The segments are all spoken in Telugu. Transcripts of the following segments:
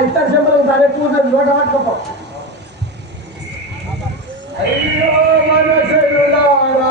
ఇద్దరు చెంపలు దాని ఎక్కువ ఉన్నది నోట పట్టుకోపో. అయ్యో మన చెరులారా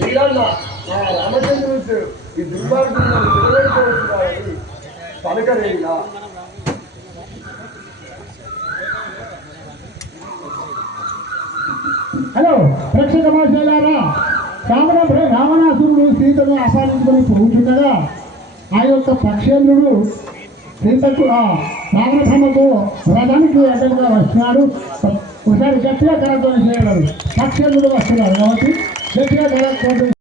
మీరన్నా రామచంద్రుడు ఈ హలో ప్రేక్షక మహాశైలారా రావణ రావణాసురుడు సీతను అపహరించుకొని పోతుండగా ఆ యొక్క పక్షేంద్రుడు సీతకు రామసమకు రథానికి అడ్డంగా వస్తున్నాడు. ఒకసారి గట్టిగా కరెంట్ వదిలేయగలరు పక్షులు కూడా వస్తున్నారు కాబట్టి గట్టిగా కరెంట్